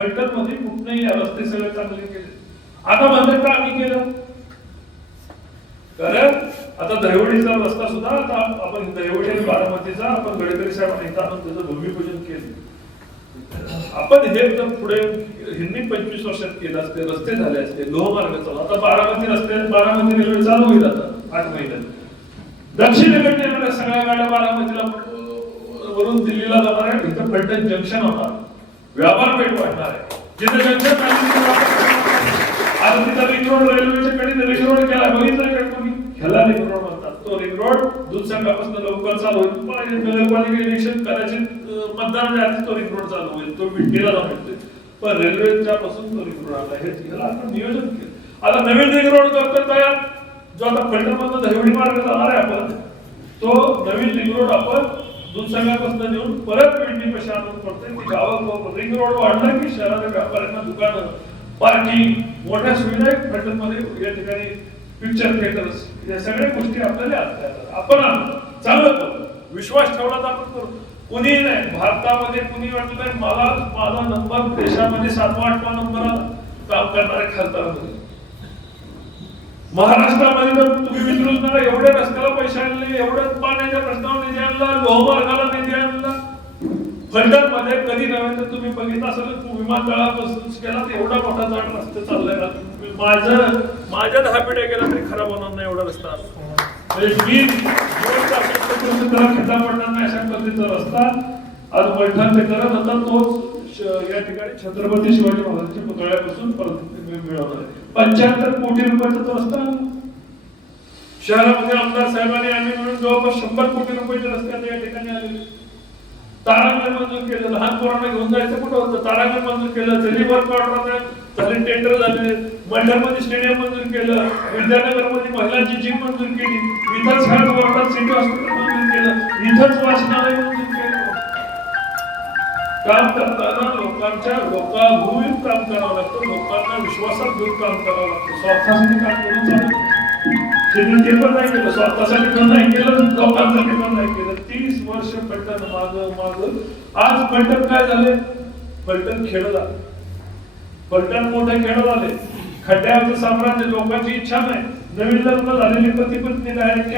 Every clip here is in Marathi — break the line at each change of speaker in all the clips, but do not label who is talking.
फलटणमध्ये कुठलेही रस्ते सगळे चांगले केले. आता म्हणतात का आम्ही केलं. कारण आता दहिवडीचा रस्ता सुद्धा आता आपण दहिवडी आणि बारामतीचा आपण गडकरी साहेबांनी इथं आणून त्याचं भूमिपूजन केलं. आपण हे जर पुढे हिंदी पंचवीस वर्षात केलं असते रस्ते झाले असते लोहमार्ग चालू. आता बारामती रस्ते बारामती रेल्वे चालू होईल आता आठ महिन्यात दक्षिणेकडे सगळ्या गाड्या बारामतीला वरून दिल्लीला जाणार आहे इथं फलटण जंक्शन होणार. व्यापार पेठ वाढणार आहे. जिथे तिथे आज तिथं रिंग रोड रेल्वेच्या कडे रिंग रोड केला. बघितला का कोणी ह्याला रिंग रोड म्हणतात. तो रिंग रोड दूध लवकर चालू होईल. पण नगरपालिका इलेक्शन कदाचित मतदान मतदानाच्या तो रिंग रोड चालू होईल. तो विंडीला जाऊन येतोय. पण रेल्वेच्या पासून तो रिंग रोड आला. हे ह्याला आपण नियोजन केलं. आता नवीन रिंग रोड करतात तयार जो आता फलटणमधून दहिवडी मार्ग जाणार आहे आपण तो नवीन रिंग रोड आपण दूध संघापासून देऊन परत विंडी पैसे आणून पडते ती गावात रिंग रोड वाढला की शहराच्या व्यापाऱ्यांना दुकानं पार्किंग मोठ्या सुविधा आहेत फलटणमध्ये या ठिकाणी पिक्चर थिएटर्स या सगळ्या गोष्टी आपल्याला आणता आपण आणतो चांगलं करतो विश्वास ठेवला तर आपण करतो कुणी नाही. भारतामध्ये कुणी वाटलं नाही मला माझा नंबर देशामध्ये सातवा आठवा नंबर काम करणारे खासदारामध्ये महाराष्ट्रामध्ये तर तुम्ही विचारूच नका. एवढ्या रस्त्याला पैसे आणले एवढ्याच पाण्याच्या प्रश्नावर निधी आणला लोहमार्गाला निधी आणला. फलटणमध्ये कधी नव्हे तर तुम्ही बघितलं असेल तू विमानतळापासून गेला तर एवढा मोठा जाड रस्ते चाललाय ना. माझं माझ्या दहा पिढ्या गेला तरी खराब होणार नाही एवढा रस्ता म्हणजे मी त्याला खड्डा पडणार नाही अशा पद्धतीचा रस्ता आज पैठण ते करत होता तोच. या ठिकाणी छत्रपती शिवाजी महाराजांच्या पुतळ्यापासून मिळवणार आहे पंच्याहत्तर कोटी रुपयाचं रस्ता शहरामध्ये आमदार साहेबांनी आम्ही मिळून जवळपास शंभर कोटी रुपयाचे रस्ते या ठिकाणी आलेले तारांगण मंजूर केलं लहान पोरांना घेऊन जायचं कुठं होतं? तारांगण मंजूर केलं जरी वर्क ऑर्डर झाले टेंडर झाले मंडळमध्ये स्टेडियम मंजूर केलं विद्यानगरमध्ये महिलांची जिम मंजूर केली. इथंच हेल्थ वॉर्डात सिटी हॉस्पिटल मंजूर केलं. इथंच वाचनालय मंजूर केलं. काम करताना लोकांच्या लोकांभूमीत काम करावं लागतं लोकांना विश्वासात घेऊन काम करावं लागतं. स्वार्थासाठी काम करून चालत नाही. ते पण नाही केलं स्वतःसाठी पण नाही केलं लोकांसाठी पण नाही केलं. तीस वर्ष पलटण माग माग आज पलटण काय झाले? पलटण खेळ झाले. पलटण मोठे खेळ झाले. खड्ड्यावरचं साम्राज्य लोकांची इच्छा नाही. नवीन लग्न झालेली पती पत्नी डायरेक्ट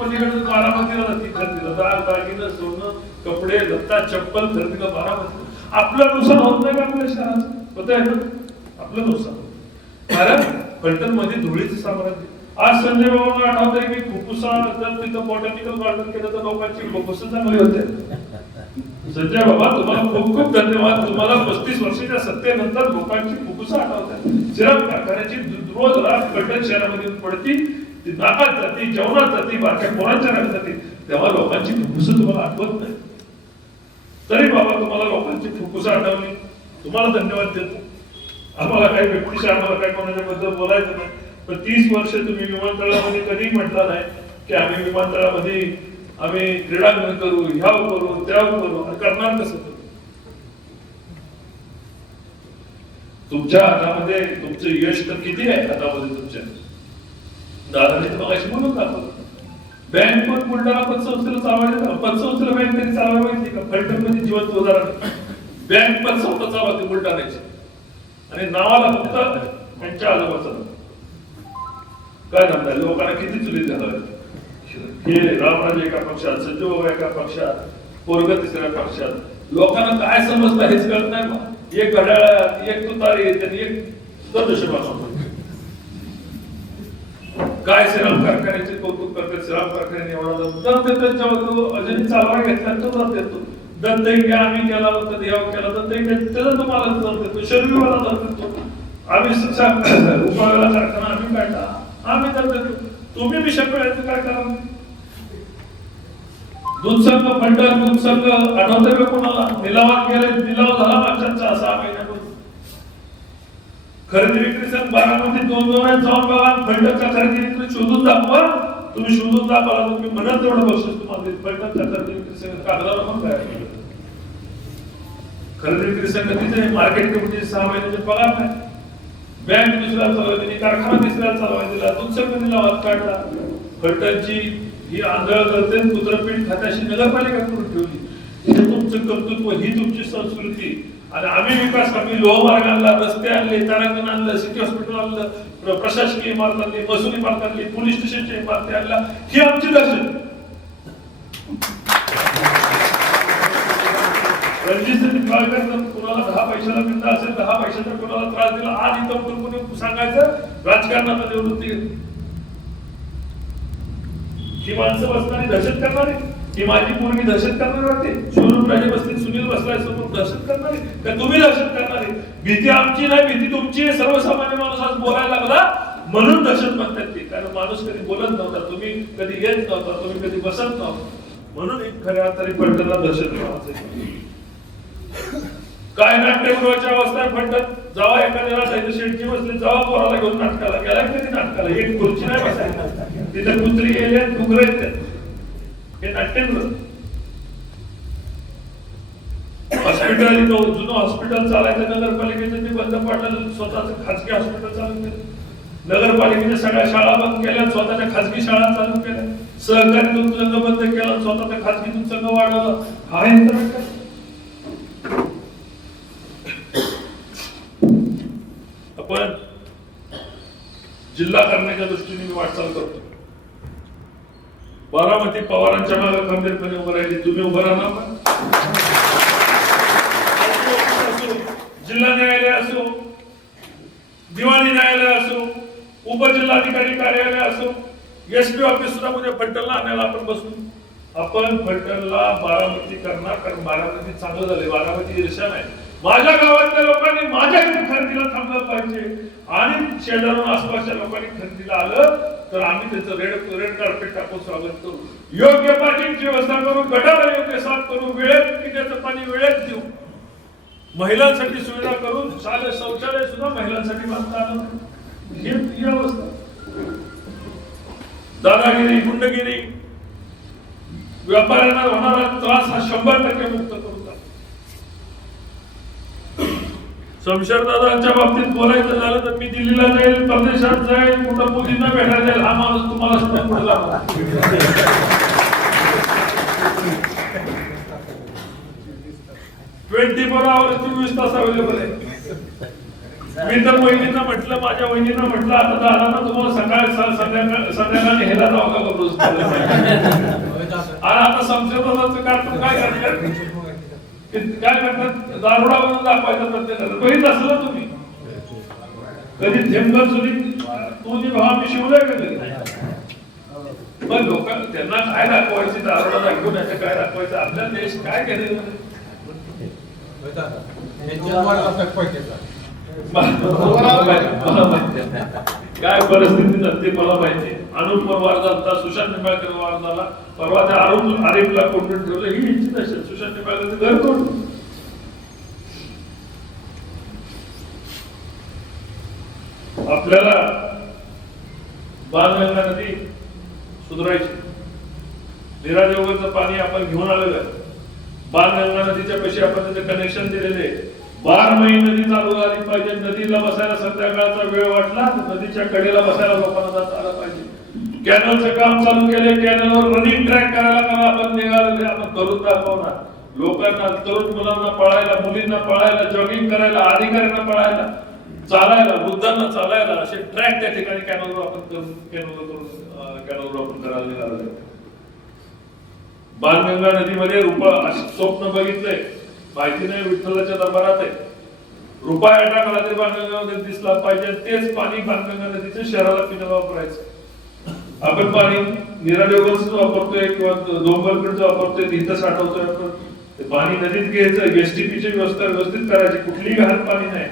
पलीकडे बारामतीला जाते खरेदीला दाग दागिनं सोनं कपडे लत्ता चप्पल खरेदीला बारामती. आपलं नुकसान होत नाही का आपल्या शहराचं? होत आहे ना? आपलं नुकसान कारण फलटणमध्ये धुळीचं साम्राज्य आज संजय बाबांना आठवतंय की फुफ्फुसा जर तिथं बॉटॅनिकल गार्डन केलं तर लोकांची फुफ्फुस चांगली होते. संजय बाबा तुम्हाला खूप खूप धन्यवाद. तुम्हाला पस्तीस वर्षाच्या सत्तेनंतर लोकांची फुफ्फुस आठवतात. सिरप कारखान्याची रोज रात फलटण शहरामध्ये पडती ती नाकात जाती जेवणात जाती बाकी कोणाच्या घरात जाती तेव्हा लोकांची फुफ्फुस तुम्हाला आठवत नाही. तरी बाबा तुम्हाला लोकांची फुफ्फुस आठवली तुम्हाला धन्यवाद देतो. आम्हाला काही व्यक्तीशी आम्हाला काही कोणाच्या बद्दल बोलायचं नाही. पण तीस वर्ष तुम्ही विमानतळामध्ये कधी म्हटलं नाही की आम्ही विमानतळामध्ये आम्ही क्रीडांगण करू ह्या करू त्या करू. आणि करणार कसं? करू तुमच्या हातामध्ये तुमचं यश तर किती आहे हातामध्ये तुमच्या? दादाने तुम्हाला मगाशी म्हणून दाखवलं. बँक पण बुलढाणा पतसंस्थेला चालवायचं पतसंस्थेला बँक तरी चालवायची माहिती का? फलटणमध्ये जिवंत उदाहरण बँक पतसंस्था चालवते बुलढाण्याची. आणि नावाला फक्त त्यांच्या आजोबाचं काय म्हणताय लोकांना किती चुलीत घालावे? हे रामराजे एका पक्षात संजय एका पक्षात पोरग तिसऱ्या पक्षात. लोकांना काय समजतं हेच कळत नाही एक घड्याळ एक तुतारी त्यांनी एक दशमा काय श्रीराम कारखान्याचे कौतुक करतात श्रीराम कारखान्याने एवढा दर दर देतो जेव्हा अजून चालवा घेतला तो दर देतो दत्त इंडिया आम्ही केला होता देवा केला. दत्त इंडिया त्याचा तुम्हाला दर देतो शर्मीवाला दर देतो आम्ही शिक्षा उपाळाला कारखाना आम्ही काढला. आम्ही दर देतो तुम्ही बी शक्य काय करा? दूध संघ फंडर दूध संघ आठवतंय का कोणाला? निलावात गेले निलाव झाला मागच्या सहा महिन्यापूर्वी खरेदी विक्री संघ बारामध्ये दोन दोन जाऊन बघा. फंडरच्या खरेदी विक्री शोधून दाखवा. तुम्ही शोधून दाखवा तुम्ही म्हणत तेवढं बक्षीस तुम्हाला. देईल फंडरच्या खरेदी कागदावर पण काय खरेदी विक्री संघ तिथे मार्केट कमिटी सहा महिन्याचे पगार नाही. बँक दुसऱ्या चालवायला दिली कारखाना तिसऱ्या चालवायला दिला तुमच्या संघ निलावात काढला. फलटणची ही आंधळ करते कुत्रपीठ खात्याशी नगरपालिका करून ठेवली. हे तुमचं कर्तृत्व ही तुमची संस्कृती. आणि आम्ही विकास आम्ही लोहमार्ग आणला रस्ते आणले तारांगण आणलं सिटी हॉस्पिटल आणलं प्रशासकीय इमारत आणली महसूल इमारत आणली पोलीस स्टेशनच्या इमारती आणल्या ही आमची दर्शन कुणाला दहा पैशाला मिळत असेल दहा पैशाचा कुणाला त्रास दिला आज इथं कोण कोणी सांगायचं? राजकारणामध्ये निवृत्ती ही माणसं बसणारी दहशत करणारी. ही माझी पूर्वी दहशत करणार राहते शिवरूप राजे बसतील सुनील बसलाय समोर दहशत करणार. का तुम्ही दहशत करणार? भीती आमची नाही भीती तुमची आहे. सर्वसामान्य माणूस आज बोलायला लागला. म्हणून दहशत म्हणतात ते. कारण माणूस कधी बोलत नव्हता तुम्ही कधी येत नव्हता तुम्ही कधी बसत नव्हता. म्हणून एक खऱ्या अर्थाने पलटणला दहशत वाढते. काय नाट्यगृहाची अवस्था आहे जावा एखाद्याला एखाद्या शेटची बसले जावा पोराला घेऊन नाटकाला. गेला कधी नाटकाला? एक खुर्ची नाही बसायला. तिथे कुत्री गेले डुकरे हे नाट्यगृह हॉस्पिटल जुनं हॉस्पिटल चालायचं नगरपालिकेचं ते बंद पडलं स्वतःच खाजगी हॉस्पिटल चालू केलं. नगरपालिकेच्या सगळ्या शाळा बंद केल्या स्वतःच्या खाजगी शाळा चालू केल्या. सहकारी दूध बंद केला स्वतःचा खाजगी दूध वाढवलं वाढवला. हा यंत्र आपण जिल्हा करण्याच्या दृष्टीने मी वाटचाल करतो. बारामती पवारांच्या मागे खंबीरपणे उभं राहिले. तुम्ही उभं राहणार ना? असो, जिल्हा न्यायालय असो दिवाणी न्यायालय असो उपजिल्हाधिकारी कार्यालय असो एस पी ऑफिस सुद्धा म्हणजे फलटणला आणायला आपण बसून आपण फलटणला बारामती करणार कारण बारामती चांगलं झाले बारामती ईर्षा नाही माझ्या गावातल्या लोकांनी माझ्या खरेदीला थांबलं पाहिजे. आणि शेजारून आसपासच्या लोकांनी खरेदीला आलं तर आम्ही त्याचं रेड रेड कार्पेट टाकून स्वागत करू. योग्य पाण्याची व्यवस्था करू गटाला योग्य साफ करू वेळेत पिण्याचं पाणी वेळेत देऊ. महिलांसाठी सुविधा करून शालेय शौचालय सुद्धा महिलांसाठी बांधता आलं ही अवस्था. दादागिरी गुंडगिरी व्यापाऱ्यांना होणारा त्रास हा शंभर टक्के मुक्त करू. दादांच्या बाबतीत बोलायचं झालं तर मी दिल्लीला जाईल परदेशात जाईल कुठं मोदींना भेटायला जाईल हा माणूस तुम्हाला ट्वेंटी फोर आवर चोवीस तास अवेलेबल आहे. मी तर वहिनींना म्हटलं माझ्या वहिनींना म्हटलं आता दादांना तुम्हाला सकाळ संध्याकाळ संध्याकाळी ह्याला जाऊ का रोज. आणि आता संशोधनाचं कार्टून काय करणार? ते काय करतात दारुडा म्हणून दाखवायचा प्रत्येकाला बघितलं असलं तुम्ही. कधी थेंबर सुरी तू जी भाव मी शिवलाय का कधी पण लोक त्यांना काय दाखवायची दारुडा दाखवून याचं काय दाखवायचं? आपल्या देश काय केलेलं मला माहिती. काय परिस्थिती झाली मला माहिती अनुप पवार झाला सुशांत निंबाळकर वार झाला. परवा त्या अरुण आरिफला कोंडून ठेवलं ही इच्छित असेल सुशांत निंबाळकरचं घर कोण? आपल्याला बाणगंगा नदी सुधारायची. निराजोगाचं पाणी आपण घेऊन आलेलं आहे. बाणगंगा नदीच्या पैसे आपण त्याचे कनेक्शन दिलेले बारमाही नदी चालू झाली पाहिजे. नदीला बसायला संध्याकाळचा वेळ वाटला तर नदीच्या कडेला बसायला लोकांना जात आलं पाहिजे. कॅनलचं काम चालू केले कॅनलवर रनिंग ट्रॅक करायला कारण आपण निघालेले आपण करून दाखवणार. लोकांना तरुण मुलांना पळायला मुलींना पळायला जॉगिंग करायला अधिकाऱ्यांना पळायला चालायला वृद्धांना चालायला असे ट्रॅक त्या ठिकाणी कॅनलवर आपण करून कॅनलवर करून कॅनलवर आपण करायला निघालो आहे. बाणगंगा नदीमध्ये रुपा स्वप्न बघितलंय. माहिती नाही विठ्ठलाच्या दरबारात आहे. रुपया टाकला तरी बाणगंगा नदीत दिसला पाहिजे तेच पाणी बाणगंगा नदीचं शहराला पिण्याला वापरायचं. आपण पाणी निराडेवरच वापरतोय किंवा डोंगरकडचं वापरतोय तिथं साठवतोय आपण. ते पाणी नदीत घ्यायचं एसटीपीची व्यवस्था व्यवस्थित करायची कुठलीही घाण पाणी नाही.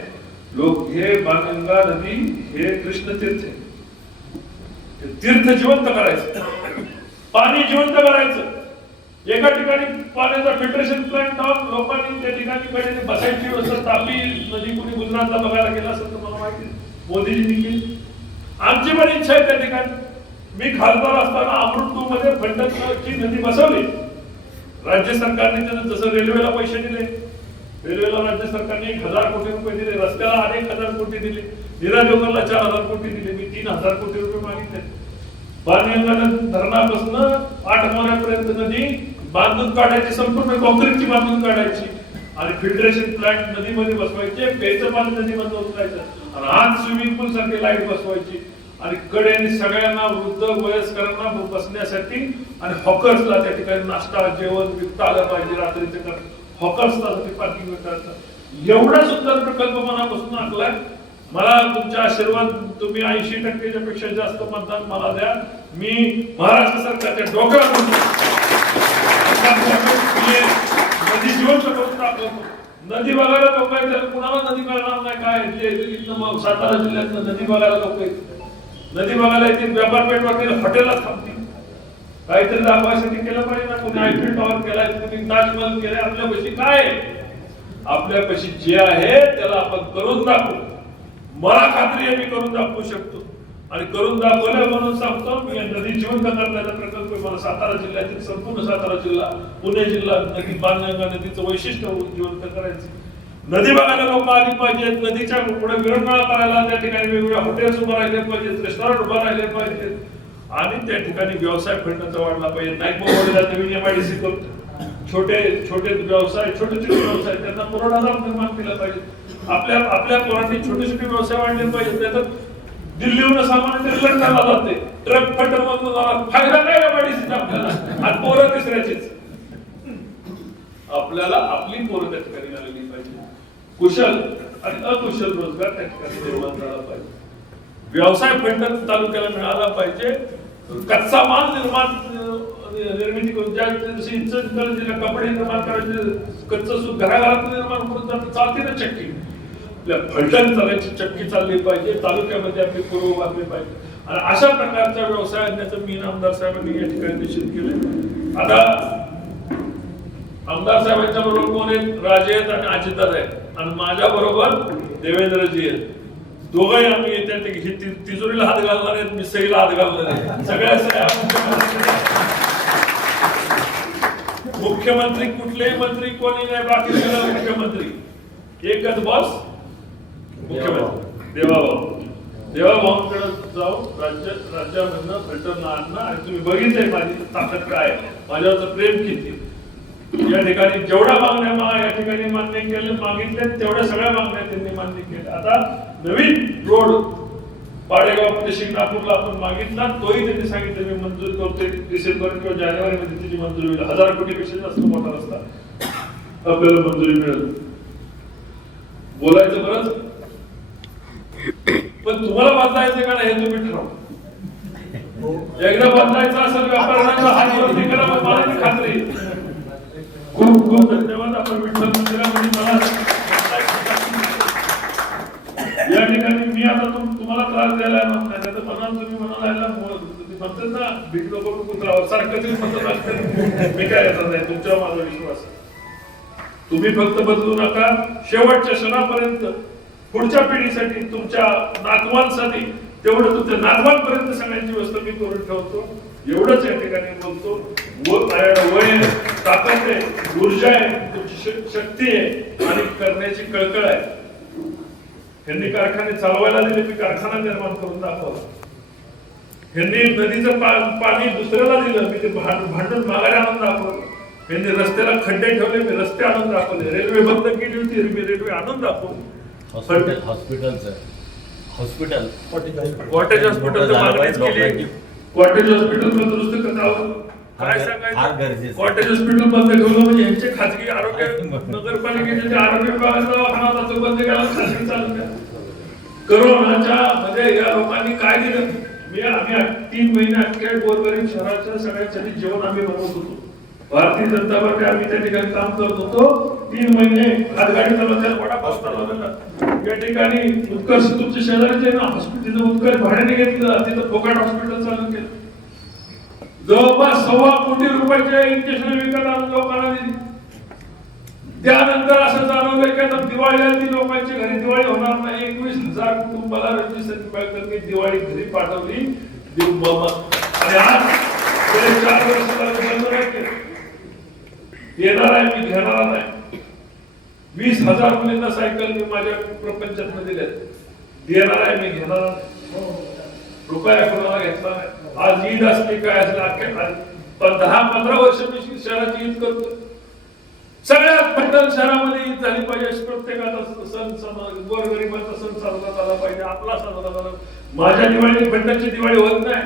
लोक हे बाणगंगा नदी हे कृष्ण तीर्थ आहे. तीर्थ जिवंत करायचं. पाणी जिवंत करायचं. एका ठिकाणी पाण्याचा फिल्ट्रेशन प्लांट लावून लोकांनी त्या ठिकाणी पहिले बसायची व्यवस्था तापी नदी कुणी गुजरातला बघायला गेला असेल तर मला माहिती आहे. मोदीजींनी केली आमची पण इच्छा आहे त्या ठिकाणी. मी खासदार असताना अमृत टू मध्ये फंडची नदी बसवली. राज्य सरकारने त्याचं जसं रेल्वेला पैसे दिले रेल्वेला राज्य सरकारने एक हजार कोटी रुपये दिले रस्त्याला अनेक हजार कोटी दिले. निराजोगरला चार हजार कोटी दिले. मी तीन हजार कोटी रुपये मागितले. बाणगंगा धरणापासून आठ नदी बांधून काढायची संपूर्ण कॉन्क्रीटची बांधून काढायची. आणि फिल्टरेशन प्लांट नदीमध्ये बसवायचे प्यायचं पाणी नदीमध्ये उचलायचं आणि आज स्विमिंग पूल सारखी लाइट बसवायची. आणि कड्याने सगळ्यांना वृद्ध वयस्करांना बसण्यासाठी आणि हॉकर्सला त्या ठिकाणी नाश्ता जेवण विकता आलं पाहिजे रात्रीचं कारण. हॉकर्सला पार्किंग करायचं एवढा सुंदर प्रकल्प मनापासून आखलाय. मला तुमच्या आशीर्वाद तुम्ही ऐंशी टक्केच्या पेक्षा जास्त मतदान मला द्या. मी महाराष्ट्र सरकारच्या डोक्यात नदी जिवंत करून दाखवतो नदी बघायला लोक आहेत कुणाला नदी कळणार नाही? काय? जे मग सातारा जिल्ह्यात नदी बघायला लोक येतील नदी बघायला येतील व्यापार वगैरे हॉटेलला थांबतील. काहीतरी दाखवायसाठी केलं पाहिजे ना. कोणी आयफिल टॉवर केलाय कोणी ताजमहल केलाय आपल्यापाशी काय आहे? आपल्यापाशी जे आहे त्याला आपण करून दाखवू. मला खात्री आहे मी करून दाखवू शकतो. आणि करून दाखवल्या म्हणून सांगतो मी नदी जिवंत करण्याचा प्रकल्प मला सातारा जिल्ह्यातील संपूर्ण सातारा जिल्हा पुणे जिल्हा नदी बाणगंगा नदीचं वैशिष्ट्य जिवंत करायचं नदी बघायला लोक आली पाहिजेत. नदीच्या पुढे विरंगुळा करायला त्या ठिकाणी वेगवेगळ्या हॉटेल्स उभं राहिले पाहिजेत. रेस्टॉरंट उभं राहिले पाहिजेत. आणि त्या ठिकाणी व्यवसाय फंडाचा वाढला पाहिजे. नाईकबाबा नवीन एमआयडीसी करतो छोटे छोटे व्यवसाय छोटे छोटे व्यवसाय. त्यांना पुरवठादार निर्माण केला पाहिजे. आपल्या आपल्या पोरांनी छोटे छोटे व्यवसाय वाढले पाहिजे त्याच्यात दिल्लीहून सामान लंडनला जाते ट्रक फटर फायदा काय एमआयडीसीचा आपल्याला. आणि पोरं तिसऱ्याचीच आपल्याला आपली पोरं त्या ठिकाणी आलेली पाहिजे. कुशल आणि अकुशल रोजगार त्या ठिकाणी निर्माण झाला पाहिजे. व्यवसाय फंड तालुक्याला मिळाला पाहिजे. कच्चा माल निर्माण निर्मिती करून ज्या दिवशी कपडे निर्माण करायचे कच्चं सूत घराघरात निर्माण करून चालते ना चक्की. आपल्या फलटण चालायची चक्की चालली पाहिजे तालुक्यामध्ये आपली पूर्व बांधली पाहिजे. आणि अशा प्रकारचा व्यवसाय आणण्याचं मी आमदार साहेबांनी या ठिकाणी निश्चित केलंय. आता आमदार साहेबांच्या बरोबर कोण आहेत? राजे आहेत आणि अजितदादा आहेत. आणि माझ्या बरोबर देवेंद्रजी आहेत. दोघंही आम्ही येत्या तिजोरीला हात घालणार आहेत मी सईला हात घालणार आहे सगळ्या मुख्यमंत्री- कुठलेही मंत्री कोणी नाही बाकी मुख्यमंत्री. एकच बॉस मुख्यमंत्री. देवाभाऊ देवाभाऊंकडे जाऊन राज्य राज्यामधनं फिल्टर आणणं. आणि तुम्ही बघितलंय माझी ताकद काय माझ्यावरचं प्रेम किती या ठिकाणी जेवढ्या मागण्या या ठिकाणी मान्य केलं मागितल्या तेवढ्या सगळ्या मागण्या त्यांनी मान्य केल्या. आता नवीन रोड पाडेगाव ते नागपूरला आपण मागितला. तोही त्यांनी सांगितलं मी मंजूर करतोय डिसेंबर किंवा जानेवारी मध्ये त्याची मंजुरी होईल. हजार कोटीपेक्षा जास्त मोठा रस्ता आपल्याला मंजुरी मिळेल. बोलायचं बरंच पण तुम्हाला बांधायचं का नाही हे तुम्ही ठरव. एकदा बांधायचं असेल व्यापाऱ्यांना हात वरती करा पण मला खात्री खूप खूप धन्यवाद. आपण विठ्ठल मंदिरामध्ये मला या ठिकाणी मी आता तुम्हाला त्रास द्यायला म्हणताय नाही. नाही तर म्हणाल तुम्ही म्हणाला याला मो- तुम्ही म्हणतात ना भिडलो करून कुत्रावर सारखं तुम्ही म्हणत असते मी काय येतात नाही? तुमच्यावर माझा विश्वास तुम्ही फक्त बदलू नका. शेवटच्या क्षणापर्यंत पुढच्या पिढीसाठी तुमच्या नातवांसाठी तेवढं तुमच्या नातवांपर्यंत सगळ्यांची व्यवस्था मी करून ठेवतो. एवढंच या ठिकाणी बोलतो. व- वय आहे ताकद आहे ऊर्जा आहे तुमची शक्ती आहे आणि करण्याची कळकळ आहे. यांनी कारखाने चालवायला दिले मी कारखाना निर्माण करून दाखवला. यांनी नदीचं पा- पाणी दुसऱ्याला दिलं मी ते भांड- भांडून मागायला आणून दाखवलं. यांनी रस्त्याला खड्डे ठेवले मी रस्ते आणून दाखवले. रेल्वे बंद केली होती मी रेल्वे आणून दाखवली.
हॉस्पिटल हॉस्पिटलचं हॉस्पिटल
कॉटेज हॉस्पिटल मागणीच केली. कॉटेज हॉस्पिटल दुरुस्त करावं काय
फार
सांगायचं?
गरजेचं.
कॉटेज हॉस्पिटल बंद ठेवलं म्हणजे यांचे खाजगी आरोग्य नगरपालिकेचे जे आरोग्य विभागाचा दवाखाना होता तो बंद केला खाजगी चालू केला. करोनाच्या मध्ये या लोकांनी काय दिलं मी आम्ही तीन महिने अखेर गोरगरीब शहराच्या सगळ्यांसाठी जेवण आम्ही बनवत होतो. भारतीय जनता पार्टी आम्ही त्या ठिकाणी काम करत होतो. तीन महिने हातगाडी चालवतात या ठिकाणी उत्कर्ष तुमच्या शेजारीचे ना हॉस्पिटल उत्कर्ष भाड्याने घेतलं तिथं फोकाट हॉस्पिटल चालू केलं. जवळपास सव्वा कोटी रुपयाच्या इंजेक्शन विकत लोकांना दिली. त्यानंतर असं जाणवलं की आता दिवाळी आली लोकांची घरी दिवाळी होणार नाही. एकवीस हजार कुटुंबाला रजिस्ट्रेशन बँकेने दिवाळी घरी पाठवली. आणि आज गेले चार वर्ष येणार आहे मी घेणार नाही. वीस हजार मुलींना सायकल मी माझ्या प्रपंचात दिल्यात देणार आहे मी घेणार नाही. रुपया कोणाला घेतला नाही. आज ईद असते काय असली दहा पंधरा वर्ष मी शहराची ईद करतो. सगळ्यात फलटण शहरामध्ये ईद झाली पाहिजे प्रत्येकाचा सण सण गोरगरिबाचा सण साजरा झाला पाहिजे आपला साजरा झाला. माझ्या दिवाळी फलटणची दिवाळी होत नाही.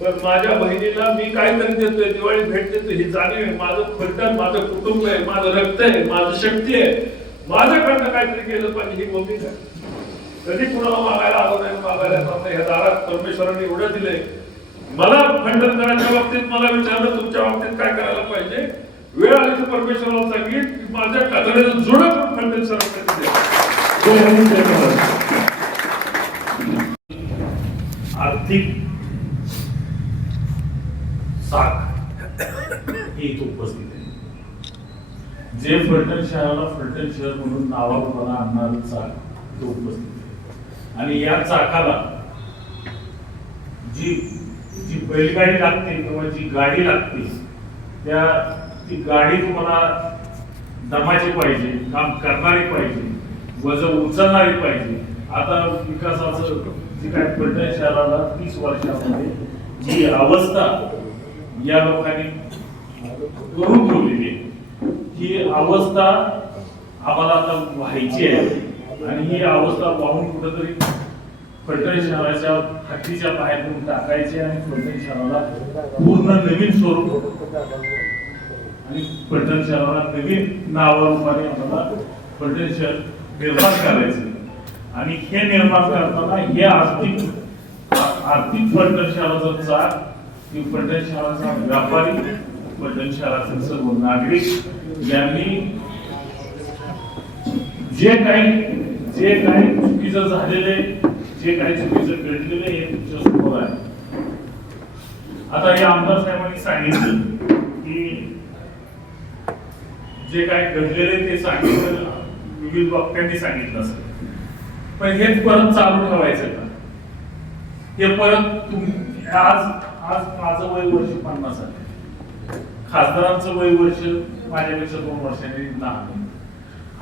पण माझ्या बहिणीला मी काहीतरी देतोय दिवाळी भेट देतोय ही जाणीव आहे. माझं फलटण माझं कुटुंब आहे माझं रक्त आहे माझं शक्ती आहे. माझ्याकडनं काहीतरी केलं पाहिजे ही भूमिका आहे. कधी कुणाला मागायला आलो नाही मागायला येणार ह्या दारात परमेश्वरांनी एवढं दिलंय. मला खंडनकरांच्या बाबतीत मला विचारलं तुमच्या बाबतीत काय करायला पाहिजे? वेळ आली तर परमेश्वराला सांगेल की माझ्या कातड्याचं जुळं पण खंडन सरांकडे द्या. जय हिंद, जय महाराष्ट्र.
आर्थिक साख ही इथे उपस्थित आहे जे फलटण शहराला फलटण शहर म्हणून नावारूपाला आणणार चाक तो उपस्थित आणि या चाकाला जी जी बैलगाडी लागते किंवा जी गाडी लागते त्या ती गाडी तुम्हाला दमाची पाहिजे काम करणारी पाहिजे वजन उचलणारी पाहिजे. आता विकासाचं जे काय फलटण शहराला तीस वर्षामध्ये जी अवस्था या लोकांनी करून ठेवली ही अवस्था आम्हाला आता व्हायची आहे. आणि ही अवस्था वाहून कुठंतरी फलटण शहराच्या हत्तीच्या बाहेरून टाकायची आणि फलटण शहराला पूर्ण नवीन स्वरूप. आणि फलटण शहराला नवीन नावारूपाने आम्हाला फलटण शहर निर्माण करायचे आणि हे निर्माण करताना हे आर्थिक आर्थिक फलटण शहराचा चाक की फलटण शहराचा व्यापारी फलटण शहराचे सर्व नागरिक यांनी जे काही जे काही चुकीचं झालेलं आहे जे काही चुकीचं घडलेलं आहे हे तुमच्यासमोर आहे. आता हे आमदार साहेबांनी सांगितलं की जे काय घडलेलं आहे ते सांगितलं विविध वक्त्यांनी सांगितलं असं. पण हेच परत चालू ठेवायचं का? हे परत आज आज माझं वय वर्ष पन्नास आहे. खासदारांचं वय वर्ष माझ्यापेक्षा दोन वर्षांनी लहान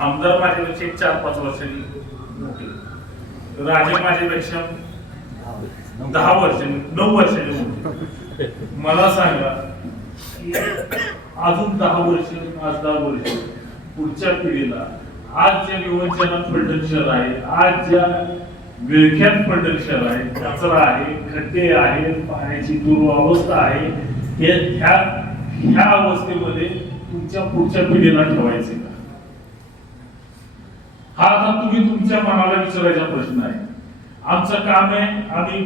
आमदार माझ्यापेक्षा एक चार पाच वर्षांनी मोठे. राजे माझ्यापेक्षा दहा वर्षांनी नऊ वर्षांनी मोठे. मला सांगा की अजून दहा वर्ष पाच दहा वर्ष पुढच्या पिढीला आज ज्या विवंचनात फलटण शहर आहे आज ज्या विळख्यात फलटण शहर आहे कचरा आहे खड्डे आहेत पाण्याची दुर्वावस्था आहे हे ह्या ह्या अवस्थेमध्ये तुमच्या पुढच्या पिढीला ठेवायचे का? हा आता तुम्ही तुमच्या मनाला विचारायचा प्रश्न आहे. आमचं काम आहे आम्ही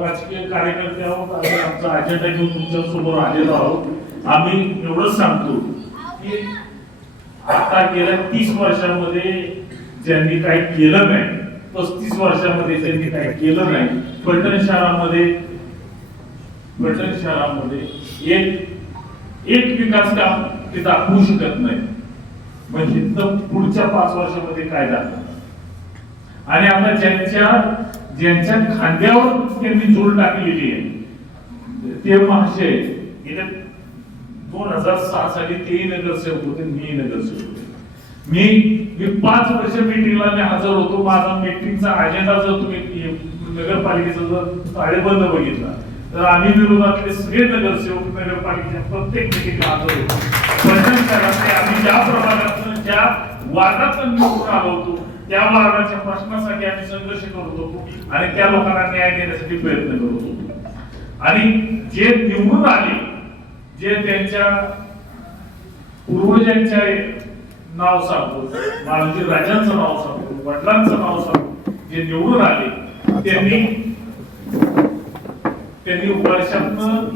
राजकीय कार्यकर्ते आहोत आम्ही आमचा अजेंडा घेऊन तुमच्यासमोर आलेलो आहोत. आम्ही एवढंच सांगतो की आता गेल्या तीस वर्षामध्ये ज्यांनी काही केलं नाही पस्तीस वर्षामध्ये त्यांनी काही केलं नाही फलटण शहरामध्ये फलटण शहरामध्ये एक एक विकास काम ते दाखवू शकत नाही. म्हणजे तर पुढच्या पाच वर्षामध्ये काय दाखवणार आणि आता ज्यांच्या ज्यांच्या खांद्यावर त्यांनी जोड टाकलेली आहे ते महाशय गेल्या दोन हजार सहा साली तेही नगरसेवक होते मी नगरसेवक होते. मी मी पाच वर्ष मीटिंगला मी हजर होतो. माझा मीटिंगचा अजेंडा जर तुम्ही नगरपालिकेचा जर ताळेबंद बघितला तर आम्ही विरोधातले सगळे नगरसेवक नगरपालिकेच्या प्रत्येक मीटिंगला आलो. आम्ही ज्या प्रभागातून ज्या वार्डातून निवडून आलो होतो त्या वार्डाच्या प्रश्नासाठी आम्ही संघर्ष करत होतो आणि त्या लोकांना न्याय देण्यासाठी प्रयत्न करत होतो. आणि जे निवडून आले जे त्यांच्या पूर्वजांच्या नाव सांगतो बाळाजी राजांचं नाव सांगतो वडिलांचं नाव सांगतो जे निवडून आले त्यांनी त्यांनी वर्षातनं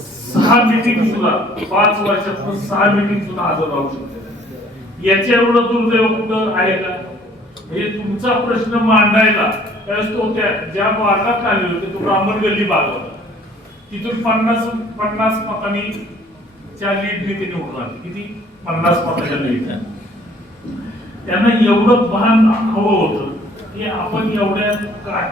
सहा मीटिंग सुद्धा पाच वर्षातनं सहा मीटिंग सुद्धा हजर राहू शकते याच्या एवढं दुर्दैव कुठं आहे का? म्हणजे तुमचा प्रश्न मांडायला त्यावेळेस तो त्या ज्या भागात आलेले होते तो ब्राह्मण गल्ली भाग होता. तिथून पन्नास पन्नास मतांनी च्या लीडने ते निवडून आले. किती? पन्नास मताच्या लीड त्यांना एवढं भान हवं होतं की आपण एवढ्या काय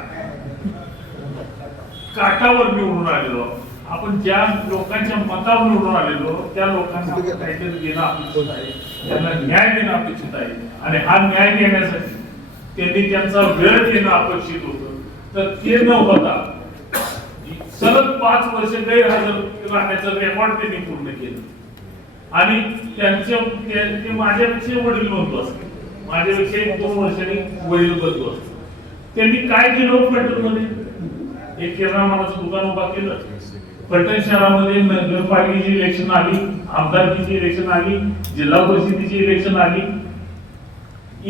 काटावर निवडून आलेलो. आपण ज्या लोकांच्या मतावर निवडून आलेलो त्या लोकांना काहीतरी देणं अपेक्षित आहे. त्यांना न्याय देणं अपेक्षित आहे. आणि हा न्याय देण्यासाठी त्यांनी त्यांचा वेळ देणं अपेक्षित होतं. तर ते न होता सलग पाच वर्ष गैरहजर राहण्याचं रेकॉर्ड त्यांनी पूर्ण केलं. आणि त्यांचे ते माझ्यापेक्षा वडील बंधू असते माझ्यापेक्षा एक दोन वर्षांनी वडील बंधू असते त्यांनी काय केलं पेट्रोलमध्ये एक किराणा मालाचं दुकान उभा केलं. फलटण शहरामध्ये नगरपालिकेची इलेक्शन आली आमदारकीची इलेक्शन आली जिल्हा परिषदेची इलेक्शन आली.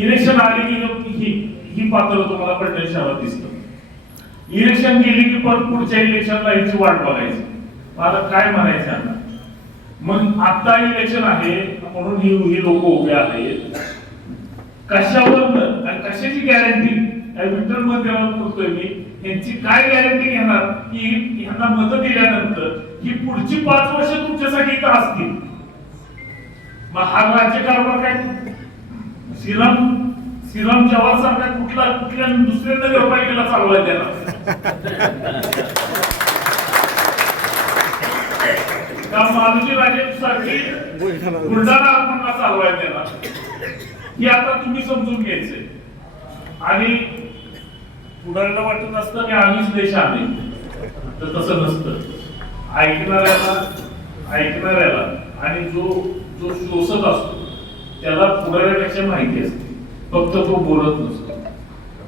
इलेक्शन आली की ही ही पात्र तुम्हाला फलटण शहरात दिसत. इलेक्शन गेली की परत पुढच्या इलेक्शनला याची वाट बघायची. मला काय म्हणायचं मग आता इलेक्शन आहे म्हणून ही ही लोक उभे आहेत. कशावर? कशाची गॅरंटी विठ्ठल मंदिरावर बोलतोय मी. यांची काय गॅरंटी घेणार? की यांना मत दिल्यानंतर ही पुढची पाच वर्ष तुमच्यासाठी इथं असतील. मग हा राज्यकारभार काय? श्रीराम श्रीराम जवाहर सारखा कुठला कुठल्या दुसऱ्या नगरपालिकेला चालवाय त्याला? का मालुजी सारखी बुलढाणा आपणला चालवाय त्याला. हे आता तुम्ही समजून घ्यायचे आणि पुढाऱ्याला वाटत असतं की आम्हीच देश आहे तर तसं नसतं. ऐकणाऱ्याला ऐकणाऱ्याला आणि जो जो शोषक असतो त्याला पुढाऱ्यापेक्षा माहिती असते. फक्त तो बोलत नसतो.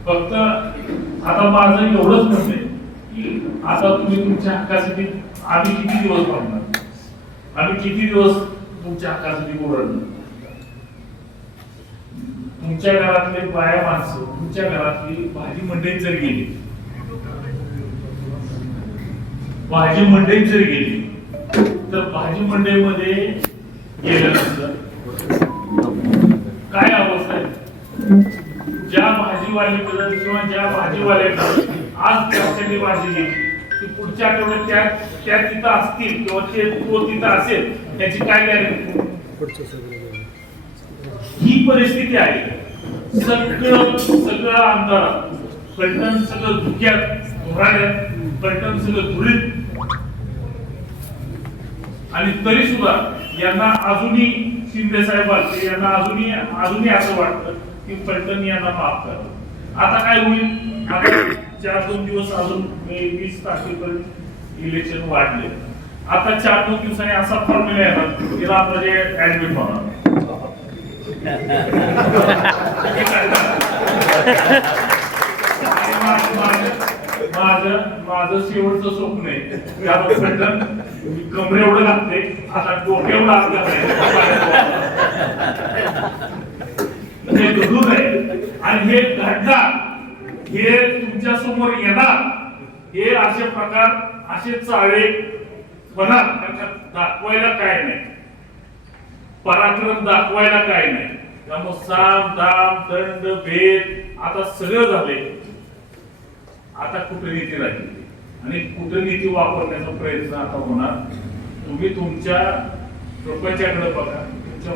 फक्त आता माझं एवढंच म्हणणं आहे की आता तुम्ही तुमच्या हक्कासाठी आम्ही किती दिवस थांबणार? आम्ही किती दिवस तुमच्या हक्कासाठी ओरडणार तुमच्या घरातले बाया माणसं तुमच्या घरातली भाजी मंडईत जर गेली भाजी मंडईत जर गेली तर भाजी मंडईमध्ये गेल्यानंतर काय अवस्था आहे? ज्या भाजीवालीकडे किंवा ज्या भाजीवाल्याकडे आज त्याच्यानी भाजी घेतली ती पुढच्या आठवड्यात त्या त्या तिथं असतील किंवा ते तो तिथं असेल त्याची काय गॅरंटी? ही परिस्थिती आहे. सगळं सगळं अंधारात फलटण सगळं धुक्यात धुराड्यात सगळं धुळीत. आणि तरी सुद्धा यांना अजूनही शिंदे साहेब यांना अजूनही अजूनही असं वाटतं की फलटण यांना माफ करा. आता काय होईल? आता चार दोन दिवस अजून वीस तारखेपर्यंत इलेक्शन वाढले. आता चार दोन दिवसांनी असा फॉर्म्युला येणार की जे ऍडमिट होणार. माझं- माझं- शेवटचं स्वप्न आहे. त्यामुळे कमरे एवढं लागते आता डोके एवढं आत घालायचं. हे घडून आहे. आणि हे घडणार हे तुमच्यासमोर येणार हे असे प्रकार असे चाळे होणार दाखवायला काय नाही. पराक्रम दाखवायला काय नाही. त्यामुळे साम दाम दंड भेद आता सगळं झाले आता कूटनीती राहिली. आणि कूटनीती वापरण्याचा प्रयत्न आता होणार. तुम्ही तुमच्या प्रपंचाकडे बघा. तुमच्या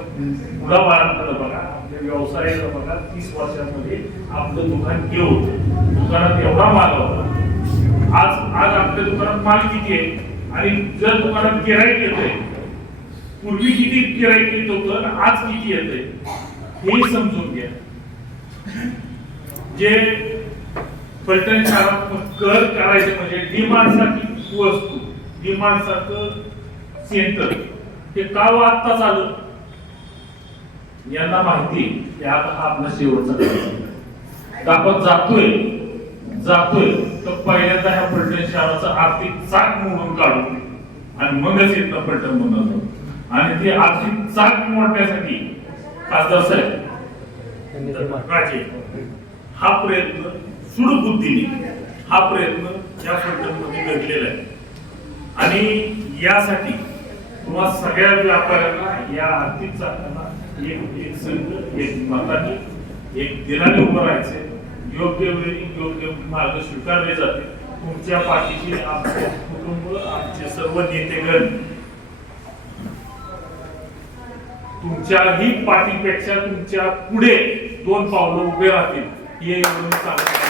मुलाबाळांकडे बघा. आपल्या व्यवसायाकडे बघा. तीस वर्षामध्ये आपलं दुकान केलं होतं. दुकानात एवढा माल होता. आज आज आपल्या दुकानात माल किती आहे? आणि जर दुकानात गिराईक आहे पूर्वी किती गिराईक येत होतं आणि आज किती येतंय? हे समजून घ्या. जे फलटण शहरात कर करायचे म्हणजे डिमांड सारखी वस्तू डिमांड सारखं सेंटर ते का हो आत्ता यांना माहिती की आता हा आपला शेवटचा आपण जातोय जातोय तर पहिल्यांदा ह्या फलटण शहराचं आर्थिक चाक मोडून काढू आणि मगच येतं फलटण म्हणून आणि ते आर्थिक चाक मोडण्यासाठी खासदार साहेब राजे हा प्रयत्न सुडबुद्धीने हा प्रयत्न या फलटणमध्ये घडलेला आहे. आणि यासाठी तुम्हा सगळ्या व्यापाऱ्यांना या आर्थिक चाकांना एक एक संघ एक मताने एक दिलाने उभं राहायचे योग्य वेळी योग्य मार्ग स्वीकारले जाते तुमच्या पाठीशी आमचे कुटुंब आमचे सर्व नेतेगण तुमच्याही पाठीपेक्षा तुमच्यापुढे दोन पावलं उभे राहतील. हे एवढं सांगतो.